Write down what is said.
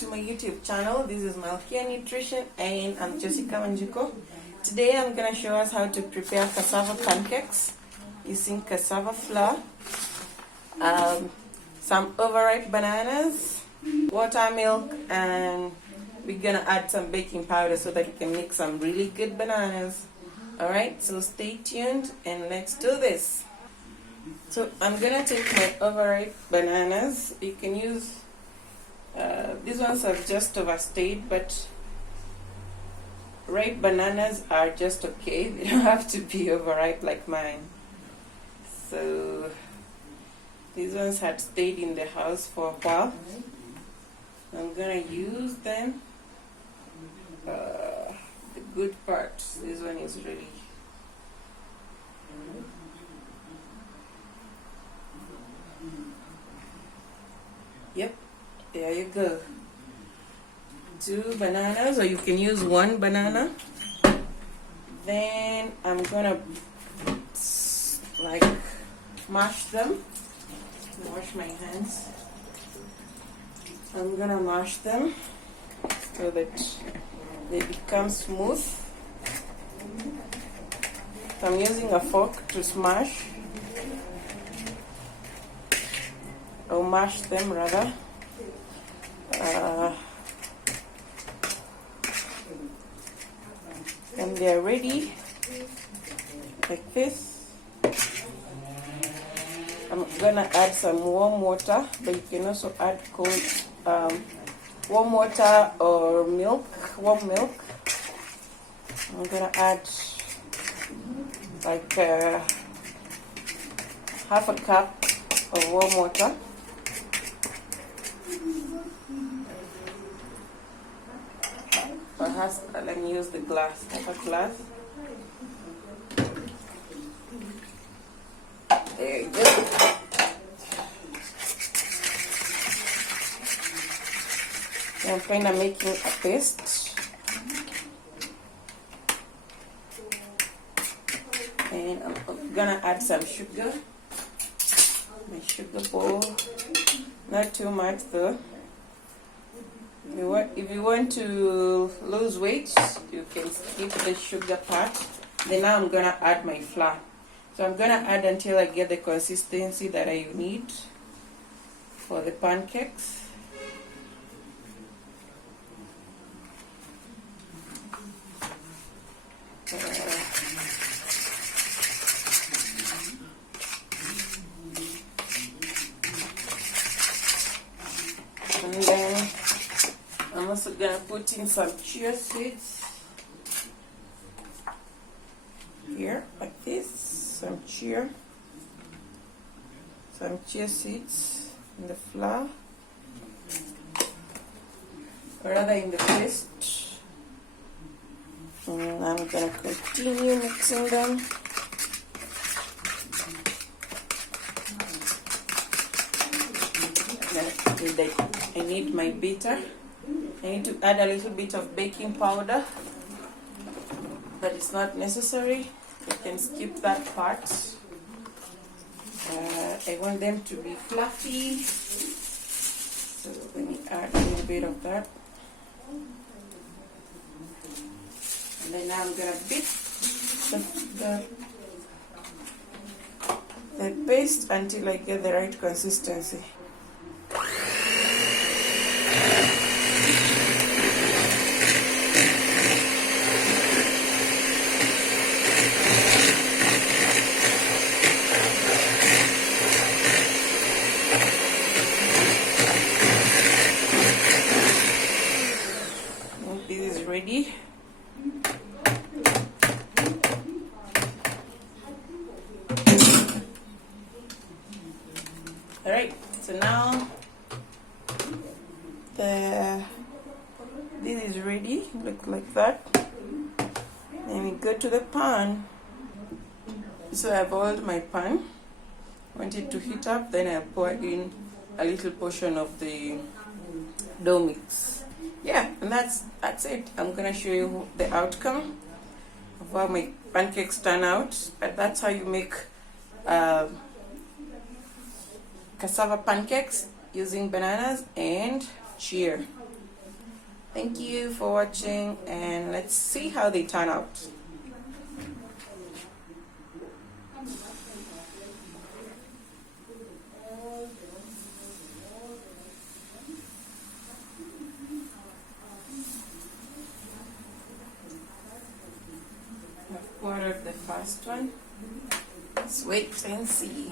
to my YouTube channel. This is Malkia Nutrition and I'm Jessica Manjuko. Today I'm going to show us how to prepare cassava pancakes using cassava flour, some overripe bananas, water, milk, and we're going to add some baking powder so that we can make some really good bananas. Alright, so stay tuned and let's do this. So I'm going to take my overripe bananas. You can use, these ones have just overstayed, but ripe bananas are just okay. They don't have to be overripe like mine. So these ones had stayed in the house for a while. I'm going to use them. The good part, this one is really yep, there you go. 2 bananas, or you can use 1 banana. Then I'm gonna like mash them. Wash my hands. I'm gonna mash them so that they become smooth. So I'm using a fork to smash. Or mash them rather. And they're ready like this. I'm gonna add some warm water, but you can also add cold warm water or milk, warm milk. I'm gonna add like half a cup of warm water. Perhaps let me use the glass, half a glass. There you go. I'm kind of making a paste. And I'm gonna add some sugar. My sugar bowl. Not too much though. If you want to lose weight, you can skip the sugar part. Then now I'm gonna add my flour. So I'm gonna add until I get the consistency that I need for the pancakes. And then I'm also gonna put in some chia seeds here, like this. Some chia seeds in the flour, or rather in the paste. And I'm gonna continue mixing them. I need my beater. I need to add a little bit of baking powder, but it's not necessary. You can skip that part. I want them to be fluffy, so let me add a little bit of that. And then now I'm gonna beat the paste until I get the right consistency. This is ready. Alright, so now this is ready. Look like that. Then we go to the pan. So I boiled my pan. Want it to heat up, then I pour in a little portion of the dough mix. Yeah, and that's it. I'm gonna show you the outcome of how my pancakes turn out. But that's how you make cassava pancakes using bananas and chia. Thank you for watching, and let's see how they turn out. I've poured out the first one. Let's wait and see.